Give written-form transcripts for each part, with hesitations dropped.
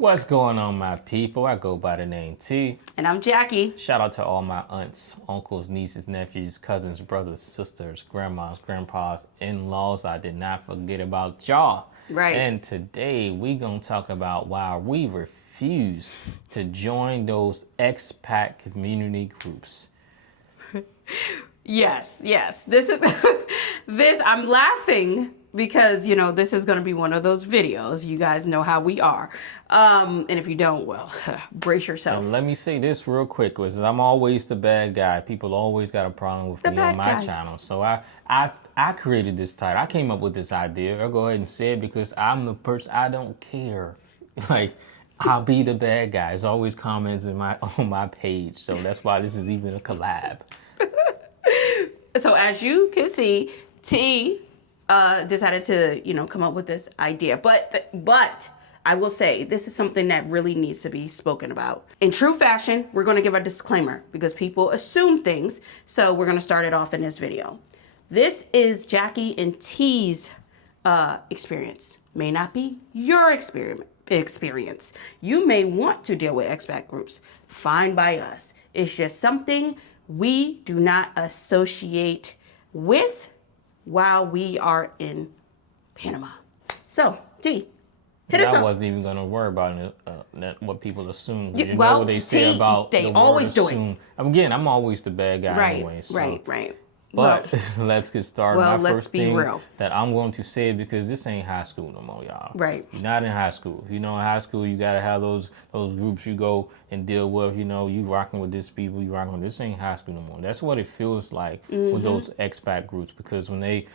What's going on, my people? I go by the name T. And I'm Jackie. Shout out to all my aunts, uncles, nieces, nephews, cousins, brothers, sisters, grandmas, grandpas, in-laws. I did not forget about y'all. Right. And today we gonna talk about why we refuse to join those expat community groups. Yes. This is I'm laughing because, this is going to be one of those videos. You guys know how we are. And if you don't, well, brace yourself. And let me say this real quick, because I'm always the bad guy. People always got a problem with me on my channel. So I created this title. I came up with this idea. I'll go ahead and say it because I'm the person. I don't care. Like, I'll be the bad guy. There's always comments on my page. So that's why this is even a collab. So as you can see, T decided to, come up with this idea. But I will say this is something that really needs to be spoken about. In true fashion, we're going to give a disclaimer because people assume things. So we're going to start it off in this video. This is Jackie and T's experience. May not be your experience. You may want to deal with expat groups. Fine by us. It's just something we do not associate with while we are in Panama. So, T, hit us up. I wasn't even going to worry about what people assume. You know what they say about they the always word do assume. Again, I'm always the bad guy anyway. So. Right. But let's get started. Well, My let's first be thing real. that I'm going to say, because this ain't high school no more, y'all. Right. You're not in high school. In high school, you got to have those groups you go and deal with. You rocking with this people, you rocking with this. Ain't high school no more. That's what it feels like with those expat groups, because when they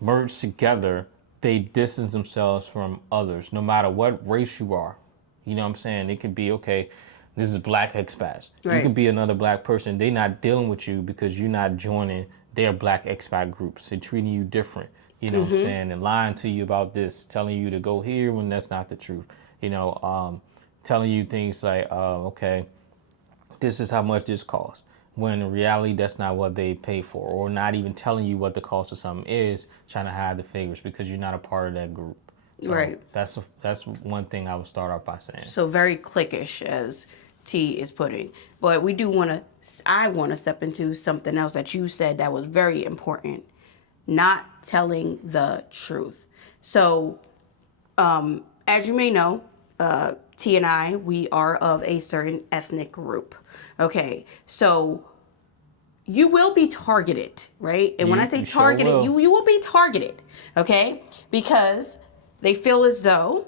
merge together, they distance themselves from others, no matter what race you are. You know what I'm saying? It could be, okay, this is black expats. Right. You could be another black person. They're not dealing with you because you're not joining their black expat groups. They're treating you different. You know what I'm saying? And lying to you about this, telling you to go here when that's not the truth. Telling you things like, okay, this is how much this costs. When in reality, that's not what they pay for. Or not even telling you what the cost of something is, trying to hide the figures because you're not a part of that group. So right. That's one thing I would start off by saying. So very cliquish, as T is putting. But I want to step into something else that you said that was very important. Not telling the truth. So, as you may know, T and I, we are of a certain ethnic group. Okay, so you will be targeted, right? And when I say targeted, sure you will be targeted, okay? Because they feel as though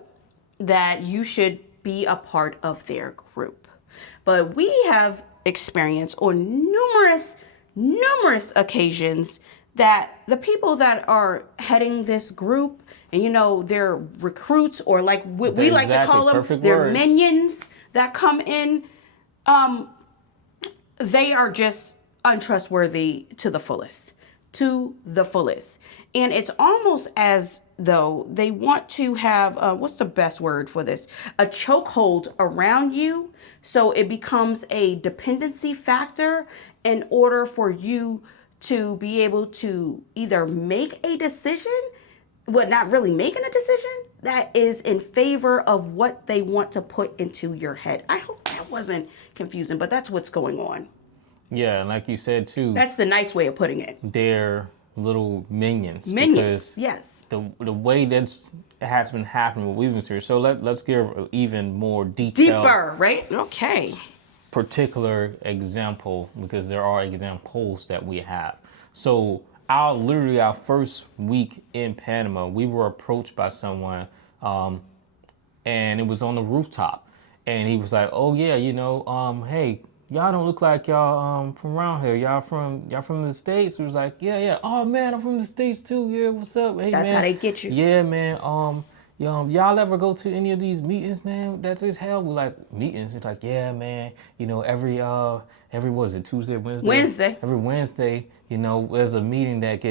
that you should be a part of their group. But we have experienced on numerous occasions that the people that are heading this group, and they're recruits, or like we like to call them, they're minions that come in, they are just untrustworthy to the fullest. And it's almost as though they want to have, what's the best word for this? A chokehold around you. So it becomes a dependency factor in order for you to be able to either make a decision, but not really making a decision, that is in favor of what they want to put into your head. I hope that wasn't confusing, but that's what's going on. Yeah, and like you said too. That's the nice way of putting it. They're little minions. Because yes. The way that has been happening with Weaving Series. So let's give even more detail. Deeper, right? Okay. Particular example, because there are examples that we have. So our first week in Panama, we were approached by someone, and it was on the rooftop, and he was like, "Oh yeah, hey, y'all don't look like y'all from around here. Y'all from the States?" We was like, "Yeah. Oh man, I'm from the States too. Yeah, what's up? Hey, that's man. How they get you. Yeah, man. Y'all ever go to any of these meetings, man? That's just hell. We like meetings. It's like, yeah, man. Every what is it, Tuesday, Wednesday? Every Wednesday, there's a meeting that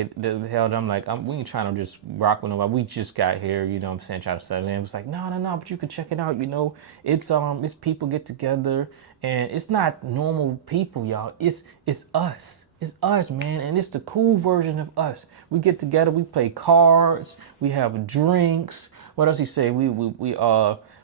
held. I'm like, we ain't trying to just rock with nobody. We just got here, what I'm saying, try to settle in. It's like, no, but you can check it out. It's people get together, and it's not normal people, y'all. It's us. It's us, man, and it's the cool version of us. We get together, we play cards, we have drinks. What else he say? We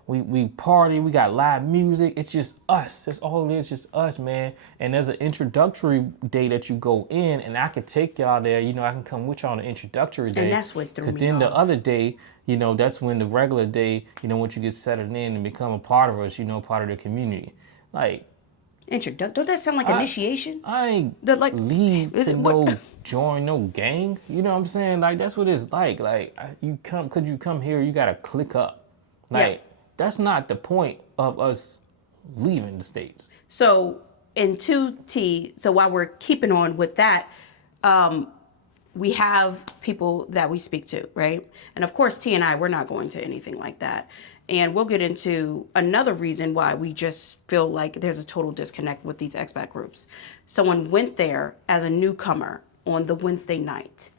we party, we got live music. It's just us. That's all it is, just us, man. And there's an introductory day that you go in, and I can take y'all there. You know, I can come with y'all on the introductory day. And that's what threw me Because then off. the other day, you know, that's when the regular day, you know, once you get settled in and become a part of us, you know, part of the community. Like, don't that sound like initiation? I ain't leave to join no gang. You know what I'm saying? Like, that's what it's like. Like, you come here, you gotta click up. Like, that's not the point of us leaving the States. So in 2T, so while we're keeping on with that, we have people that we speak to, right? And of course, T and I, we're not going to anything like that. And we'll get into another reason why we just feel like there's a total disconnect with these expat groups. Someone went there as a newcomer on the Wednesday night.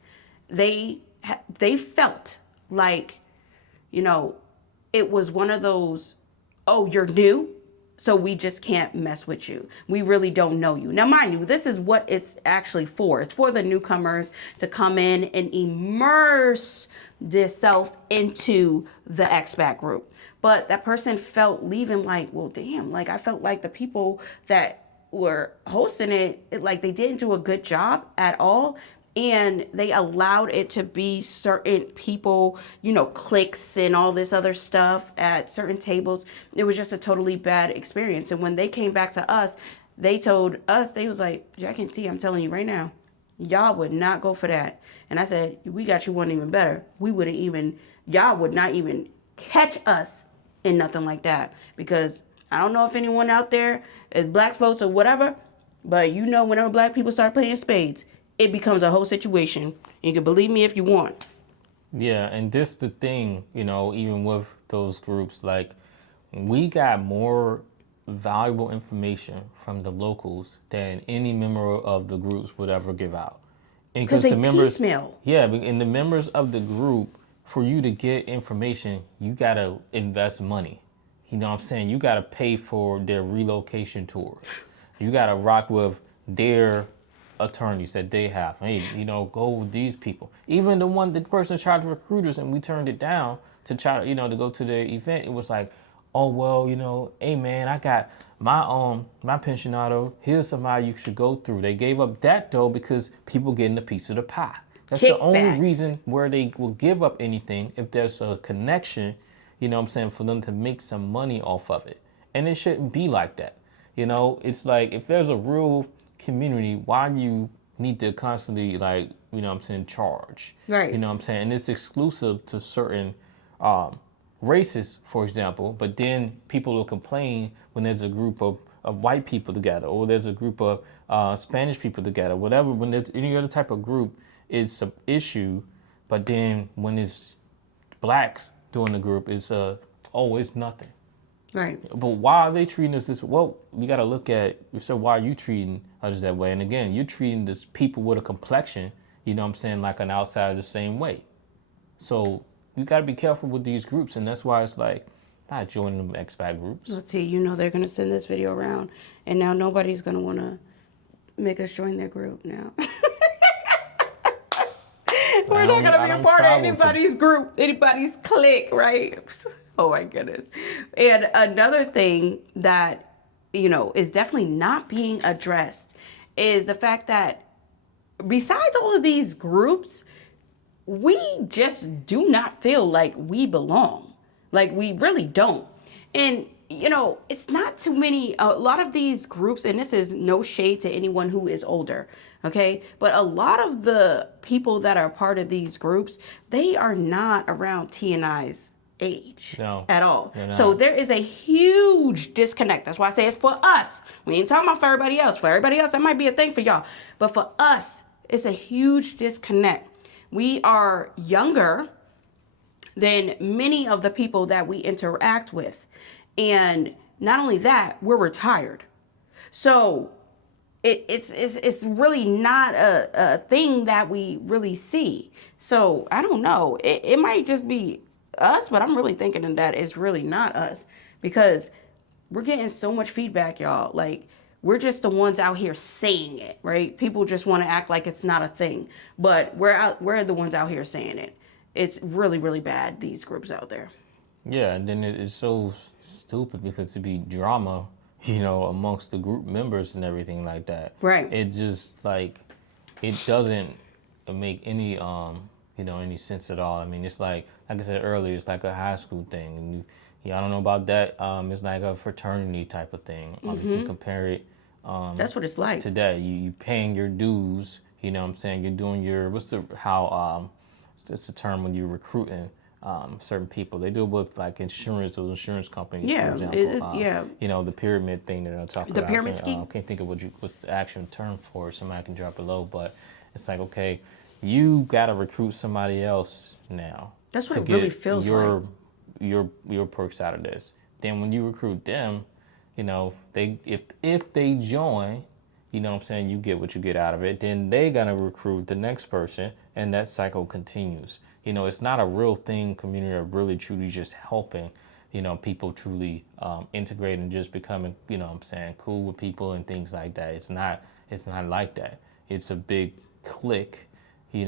They felt like, you know, it was one of those, oh, you're new, so we just can't mess with you. We really don't know you. Now, mind you, this is what it's actually for. It's for the newcomers to come in and immerse themselves into the expat group. But that person felt leaving like, well, damn, like I felt like the people that were hosting it, like they didn't do a good job at all. And they allowed it to be certain people, you know, cliques and all this other stuff at certain tables. It was just a totally bad experience. And when they came back to us, they told us, they was like, Jack and T, I'm telling you right now, y'all would not go for that. And I said, we got you one even better. Y'all would not even catch us in nothing like that. Because I don't know if anyone out there is black folks or whatever, but you know, whenever black people start playing spades, it becomes a whole situation. You can believe me if you want. Yeah, and this the thing, you know, even with those groups, like we got more valuable information from the locals than any member of the groups would ever give out. Because they piecemeal. Yeah, and the members of the group, for you to get information, you gotta invest money. You know what I'm saying? You gotta pay for their relocation tours. You gotta rock with their attorneys that they have. Hey, you know, go with these people. Even the person tried to recruit us and we turned it down to try to, you know, to go to the event. It was like, oh, well, you know, hey man, I got my pensionado. Here's somebody you should go through. They gave up that though because people getting a piece of the pie. That's the only reason where they will give up anything, if there's a connection, you know what I'm saying, for them to make some money off of it. And it shouldn't be like that. You know, it's like if there's a real community, why you need to constantly, like, you know what I'm saying, charge. Right. You know what I'm saying? And it's exclusive to certain races, for example, but then people will complain when there's a group of white people together, or there's a group of Spanish people together, whatever. When there's any other type of group, it's an issue, but then when it's blacks doing the group, it's it's nothing. Right. But why are they treating us this way? Well, you got to look at, so why are you treating others that way? And again, you're treating this people with a complexion, you know what I'm saying, like an outsider the same way. So you got to be careful with these groups. And that's why it's like, not joining them expat groups. Well, T, you know they're going to send this video around. And now nobody's going to want to make us join their group now. We're not going to be a part of anybody's group, anybody's clique, right? Oh my goodness. And another thing that, you know, is definitely not being addressed is the fact that besides all of these groups, we just do not feel like we belong. Like we really don't. And, you know, it's not too many, a lot of these groups, and this is no shade to anyone who is older, okay? But a lot of the people that are part of these groups, they are not around T and I's age at all. So there is a huge disconnect. That's why I say it's for us. We ain't talking about for everybody else. For everybody else, that might be a thing for y'all. But for us, it's a huge disconnect. We are younger than many of the people that we interact with. And not only that, we're retired. So it's really not a thing that we really see. So I don't know. It might just be us, but I'm really thinking that it's really not us, because we're getting so much feedback, y'all. Like, we're just the ones out here saying it, right? People just want to act like it's not a thing, but we're the ones out here saying it. It's really, really bad, these groups out there. Yeah, and then it's so stupid because it be drama, amongst the group members and everything like that. Right. It just like it doesn't make any any sense at all. I mean, it's like I said earlier, it's like a high school thing, and I don't know about that. It's like a fraternity type of thing. You can compare it. That's what it's like Today. You paying your dues. You know what I'm saying? You're doing your it's a term when you're recruiting certain people. They do it with like insurance or insurance companies, for example. The pyramid thing that I'm talking about. The pyramid scheme? I can't think of what's the actual term for it. Somebody can drop below, but it's like, okay, you got to recruit somebody else now. That's what it really feels like. Your perks out of this. Then when you recruit them, if they join, you know what I'm saying, you get what you get out of it. Then they gotta recruit the next person, and that cycle continues. It's not a real thing, community of really truly just helping, people truly integrate and just becoming, cool with people and things like that. It's not like that. It's a big clique, it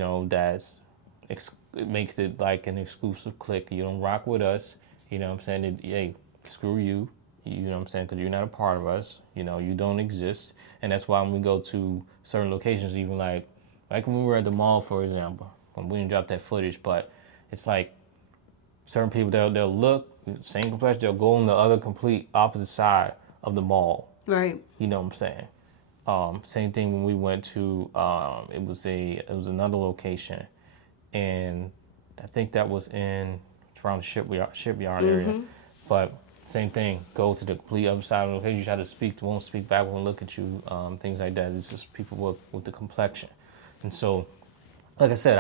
makes it like an exclusive clique. You don't rock with us, hey, screw you. You know what I'm saying? Because you're not a part of us. You don't exist. And that's why when we go to certain locations, even like when we were at the mall, for example, we didn't drop that footage, but it's like certain people, they'll look, same complexion, they'll go on the other complete opposite side of the mall. Right. You know what I'm saying? Same thing when we went to, it was another location. And I think that was around the shipyard area. But same thing, go to the complete other side of the location. You try to speak, won't speak back, won't look at you, things like that. It's just people with the complexion. And so, like I said,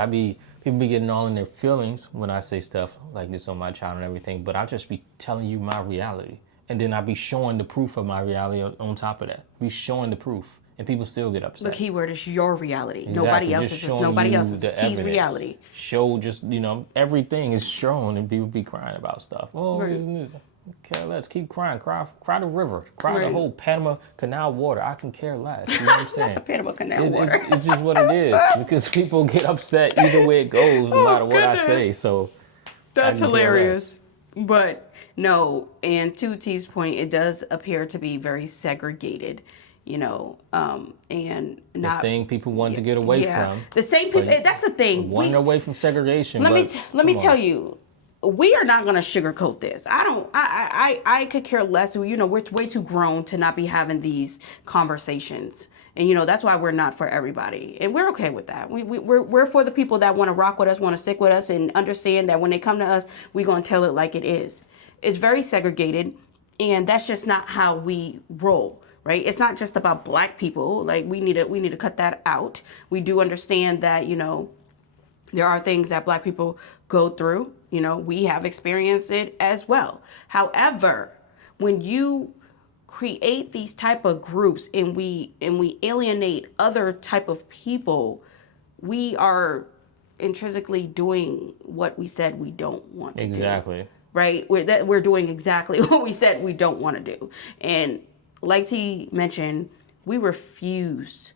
people be getting all in their feelings when I say stuff like this on my channel and everything, but I'll just be telling you my reality. And then I'll be showing the proof of my reality on top of that. Be showing the proof. And people still get upset. The key word is your reality. Exactly. Nobody else's. It's nobody else's. It's T's reality. Show just, everything is shown and people be crying about stuff. Oh, right. Okay, let's keep crying. Cry the river. Cry the whole Panama Canal water. I can care less. You know what I'm saying? The Panama Canal water. It's just what it is. Because people get upset either way it goes, no matter what I say. So that's hilarious. But no, and to T's point, it does appear to be very segregated. And not the thing people want to get away from. The same people. That's the thing. Wanting away from segregation. Let me tell you. We are not going to sugarcoat this. I could care less. We're way too grown to not be having these conversations. And, that's why we're not for everybody. And we're okay with that. We're for the people that want to rock with us, want to stick with us, and understand that when they come to us, we're going to tell it like it is. It's very segregated, and that's just not how we roll, right? It's not just about Black people. Like, we need to cut that out. We do understand that, there are things that Black people go through. We have experienced it as well. However, when you create these type of groups and we alienate other type of people, we are intrinsically doing what we said we don't want to do. Exactly. Right? We're doing exactly what we said we don't want to do. And like T mentioned, we refuse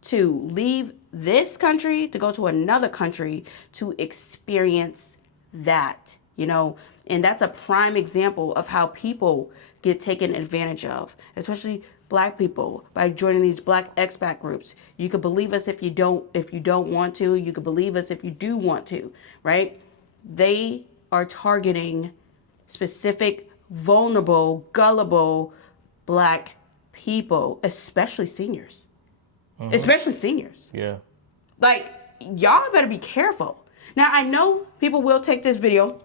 to leave this country to go to another country to experience that, and that's a prime example of how people get taken advantage of, especially Black people, by joining these Black expat groups. You could believe us if you don't want to. You could believe us if you do want to, right? They are targeting specific, vulnerable, gullible Black people, especially seniors. Mm-hmm. Especially seniors. Yeah. Like, y'all better be careful. Now, I know people will take this video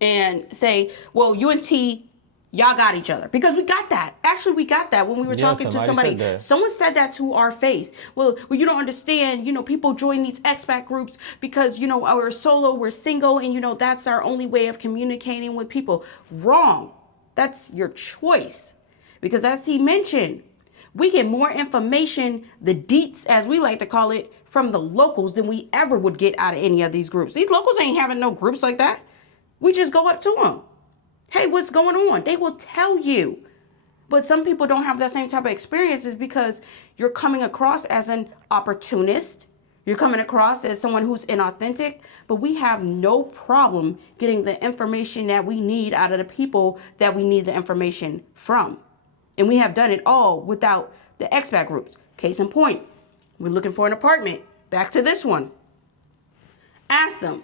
and say, well, you and T, y'all got each other. Because we got that. Actually, we got that when we were talking to somebody. Someone said that to our face. Well, you don't understand, people join these expat groups because, we're solo, we're single, and, that's our only way of communicating with people. Wrong. That's your choice. Because as he mentioned, we get more information, the deets, as we like to call it, from the locals than we ever would get out of any of these groups. These locals ain't having no groups like that. We just go up to them. Hey, what's going on? They will tell you. But some people don't have that same type of experiences because you're coming across as an opportunist. You're coming across as someone who's inauthentic, but we have no problem getting the information that we need out of the people that we need the information from. And we have done it all without the expat groups. Case in point, we're looking for an apartment. Back to this one. Ask them,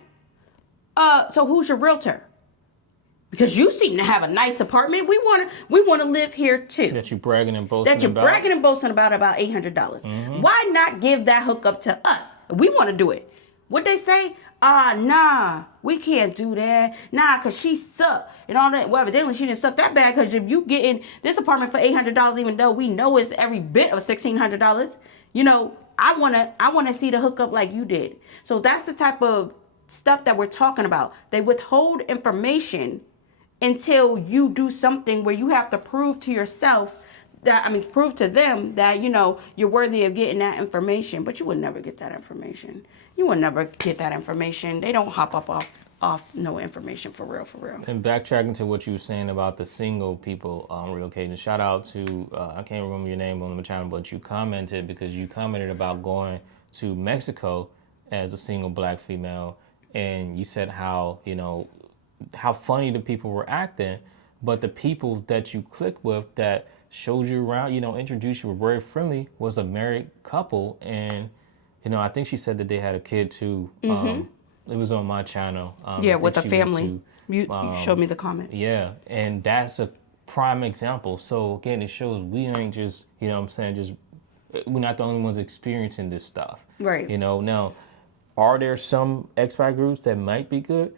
so who's your realtor? Because you seem to have a nice apartment. We want to live here too. That you're bragging and boasting about. That you're bragging and boasting about $800. Mm-hmm. Why not give that hookup to us? We want to do it. What they say? Nah, we can't do that. Nah, because she sucked and all that. Well, evidently she didn't suck that bad, because if you get in this apartment for $800, even though we know it's every bit of $1,600, I want to see the hookup like you did. So that's the type of stuff that we're talking about. They withhold information until you do something where you have to prove to yourself prove to them that, you're worthy of getting that information. But you would never get that information. You would never get that information. They don't hop up off no information for real. And backtracking to what you were saying about the single people relocating, shout out to, I can't remember your name on the channel, but you commented about going to Mexico as a single black female. And you said how funny the people were acting, but the people that you clicked with that showed you around, introduced you, were very friendly, was a married couple. And, I think she said that they had a kid too. Mm-hmm. It was on my channel. With the family. You showed me the comment. Yeah, and that's a prime example. So again, it shows we ain't just, we're not the only ones experiencing this stuff. Right. Now, are there some expat groups that might be good?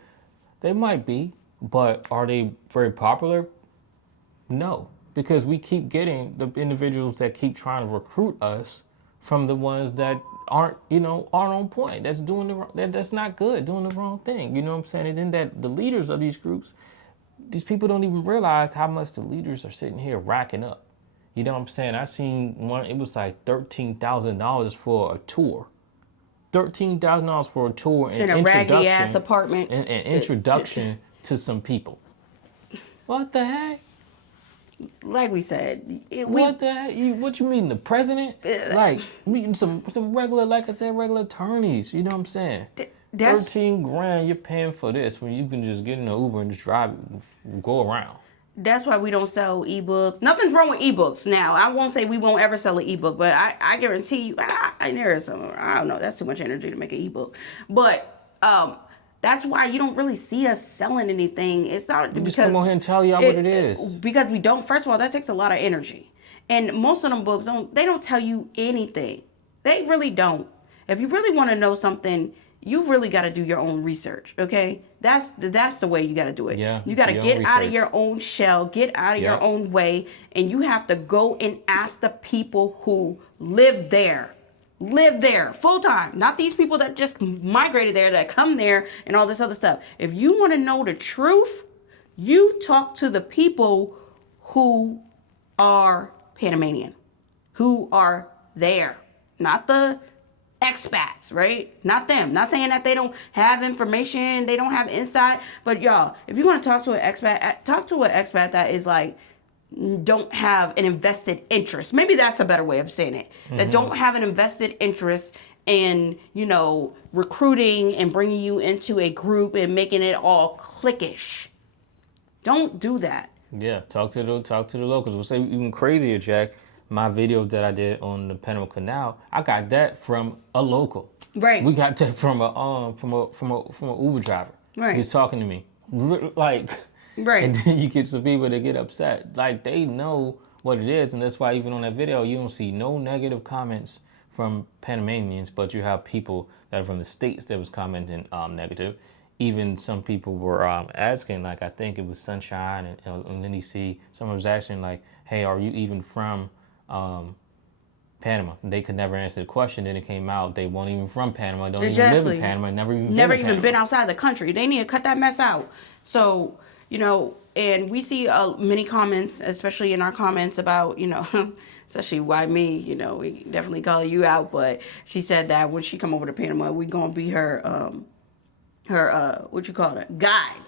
They might be, but are they very popular? No, because we keep getting the individuals that keep trying to recruit us from the ones that aren't on point. That's that's not good, doing the wrong thing. You know what I'm saying? And then that the leaders of these groups, these people don't even realize how much the leaders are sitting here racking up. You know what I'm saying? I seen one, it was like $13,000 for a tour. $13,000 for a tour and in a raggedy ass apartment. And introduction to some people. What the heck? Like we said, what the heck? What you mean, the president? Like meeting some regular, like I said, regular attorneys. You know what I'm saying? That's $13,000 you're paying for this when you can just get in an Uber and just drive, go around. That's why we don't sell ebooks. Nothing's wrong with ebooks. Now, I won't say we won't ever sell an ebook, but I guarantee you, there is some. I don't know. That's too much energy to make an ebook. But that's why you don't really see us selling anything. It's not just come on here and tell y'all what it is. Because we don't. First of all, that takes a lot of energy, and most of them books don't tell you anything. They really don't. If you really want to know something, you've really got to do your own research. Okay, that's the way you got to do it. Yeah, you got to get out of your own shell, get out of your own way, and you have to go and ask the people who live there full time, not these people that just migrated there, that come there and all this other stuff. If you want to know the truth, you talk to the people who are Panamanian, who are there, not the expats, right? Not them. Not saying that they don't have information, they don't have insight, but y'all, if you want to talk to an expat, talk to an expat that is like, don't have an invested interest. Maybe that's a better way of saying it. Mm-hmm. That don't have an invested interest in, recruiting and bringing you into a group and making it all cliquish. Don't do that. Yeah, talk to the locals. We'll say even crazier, Jack. My video that I did on the Panama Canal, I got that from a local. Right. We got that from a Uber driver. Right. He's talking to me, like. Right. And then you get some people that get upset. Like, they know what it is, and that's why even on that video, you don't see no negative comments from Panamanians, but you have people that are from the States that was commenting negative. Even some people were asking, like, I think it was Sunshine, and then you see someone was asking, like, hey, are you even from Panama? They could never answer the question. Then it came out they weren't even from Panama, don't even live in Panama, never even been outside the country. They need to cut that mess out. So, and we see many comments, especially in our comments about, especially why me, we definitely call you out, but she said that when she come over to Panama, we gonna be her what you call it, guide.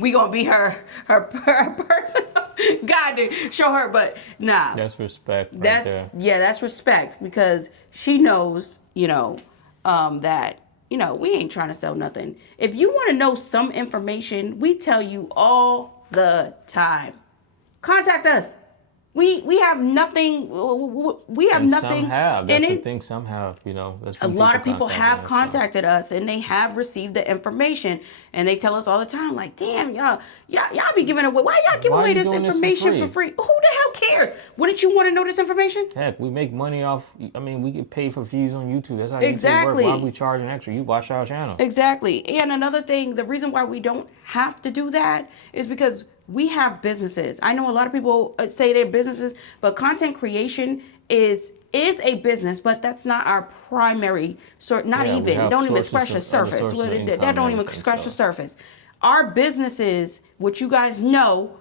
We gonna be her personal guide to show her, but nah. That's respect right there. Yeah, that's respect, because she knows, that, we ain't trying to sell nothing. If you want to know some information, we tell you all the time. Contact us. We have nothing. We have nothing. Some have. That's the thing. Some have. A lot of people have contacted us, and they have received the information, and they tell us all the time, like, "Damn, y'all be giving away. Why y'all give away this information for free? Who the hell cares? Wouldn't you want to know this information? Heck, we make money off. I mean, we get paid for views on YouTube. That's how YouTube works. Why are we charging extra? You watch our channel. Exactly. And another thing, the reason why we don't have to do that is because we have businesses. I know a lot of people say they're businesses, but content creation is a business, but that's not our primary sort. Don't even scratch the surface. That don't even scratch the surface. Our businesses, which you guys know,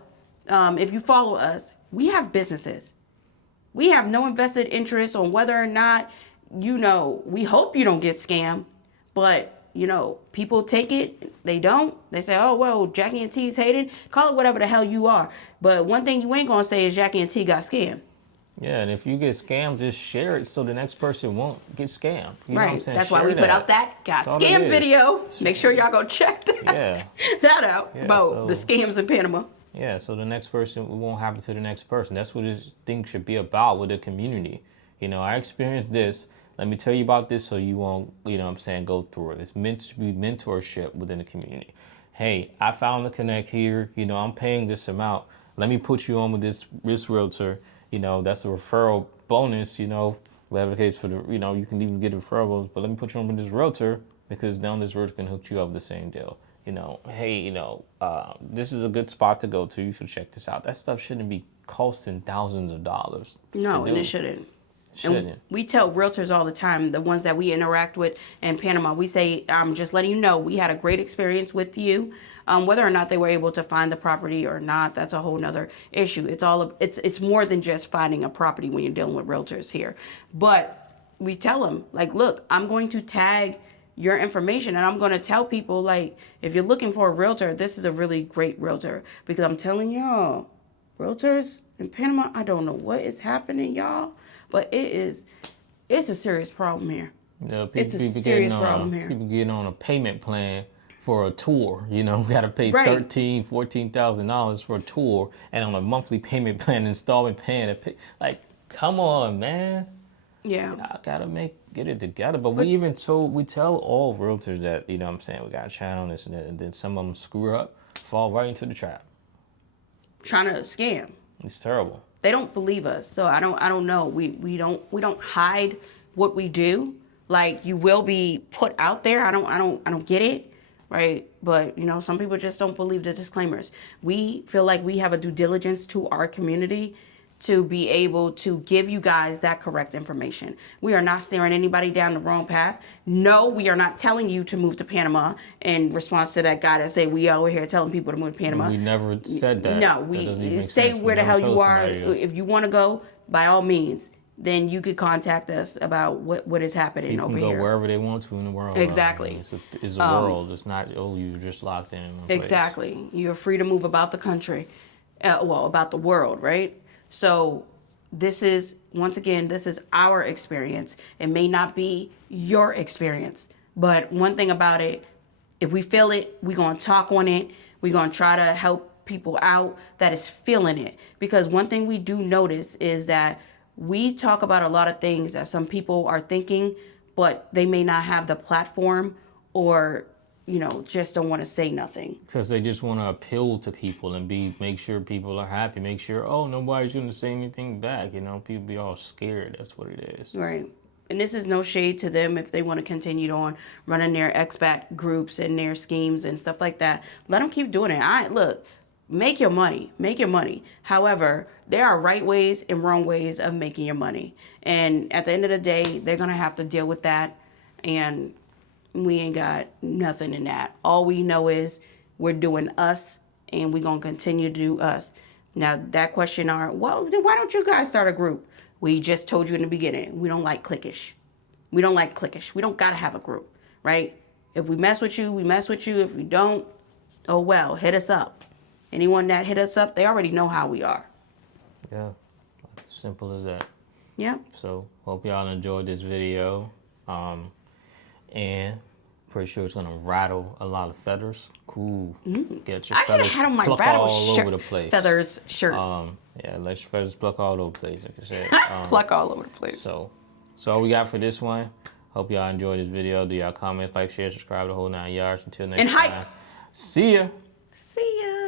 if you follow us, we have businesses. We have no invested interest on whether or not, we hope you don't get scammed, but people take it, they don't. They say, oh, well, Jackie and T's hated. Call it whatever the hell you are. But one thing you ain't going to say is Jackie and T got scammed. Yeah, and if you get scammed, just share it so the next person won't get scammed. You know what I'm saying? That's why we put out that got scammed video. Make sure y'all go check that out about the scams in Panama. Yeah, so the next person, it won't happen to the next person. That's what this thing should be about with the community. I experienced this. Let me tell you about this so you won't, go through it. It's meant to be mentorship within the community. Hey, I found the connect here. I'm paying this amount. Let me put you on with this realtor. That's a referral bonus, whatever the case for the, you can even get referrals, but let me put you on with this realtor because now this realtor can hook you up with the same deal. Hey, this is a good spot to go to. You should check this out. That stuff shouldn't be costing thousands of dollars. No, and it shouldn't. And we tell realtors all the time, the ones that we interact with in Panama, we say, just letting you know, we had a great experience with you. Whether or not they were able to find the property or not, that's a whole nother issue. It's more than just finding a property when you're dealing with realtors here. But we tell them, like, look, I'm going to tag your information and I'm going to tell people, like, if you're looking for a realtor, this is a really great realtor. Because I'm telling y'all, realtors in Panama, I don't know what is happening, y'all. But it's a serious problem here. It's a serious problem here. People getting on a payment plan for a tour. We got to pay $13,000, $14,000 for a tour, and on a monthly payment plan, installment plan. Like, come on, man. Yeah. I gotta get it together. But we tell all realtors that, we got a channel, this and that, and then some of them screw up, fall right into the trap. Trying to scam. It's terrible. They don't believe us, so I don't know. We don't hide what we do. Like, you will be put out there. I don't get it, right? But some people just don't believe the disclaimers. We feel like we have a due diligence to our community to be able to give you guys that correct information. We are not steering anybody down the wrong path. No, we are not telling you to move to Panama in response to that guy that say we over here telling people to move to Panama. We never said that. No, we stay where the hell you are. If you want to go, by all means, then you could contact us about what is happening people over here. People can go wherever they want to in the world. Exactly. It's a world. It's not, you're just locked in one place. Exactly. You're free to move about the country. About the world, right? So this is our experience. It may not be your experience, but one thing about it, if we feel it, we're going to talk on it. We're going to try to help people out that is feeling it. Because one thing we do notice is that we talk about a lot of things that some people are thinking, but they may not have the platform or just don't want to say nothing. Because they just want to appeal to people and make sure people are happy. Make sure, nobody's going to say anything back. People be all scared. That's what it is. Right. And this is no shade to them if they want to continue on running their expat groups and their schemes and stuff like that. Let them keep doing it. Look, make your money. Make your money. However, there are right ways and wrong ways of making your money. And at the end of the day, they're going to have to deal with that. And we ain't got nothing in that. All we know is we're doing us, and we're going to continue to do us. Now, that question then why don't you guys start a group? We just told you in the beginning, we don't like cliquish. We don't like cliquish. We don't got to have a group, right? If we mess with you, we mess with you. If we don't, oh well, hit us up. Anyone that hit us up, they already know how we are. Yeah, simple as that. Yeah. So, hope y'all enjoyed this video. And pretty sure it's gonna rattle a lot of feathers. Cool. Get your I should have had on my rattle all over the place. Feathers shirt. Yeah, let your feathers pluck all over the place, like I said. Pluck all over the place. So all we got for this one. Hope y'all enjoyed this video. Do y'all comment, like, share, subscribe, the whole 9 yards. Until next time. And hype. See ya. See ya.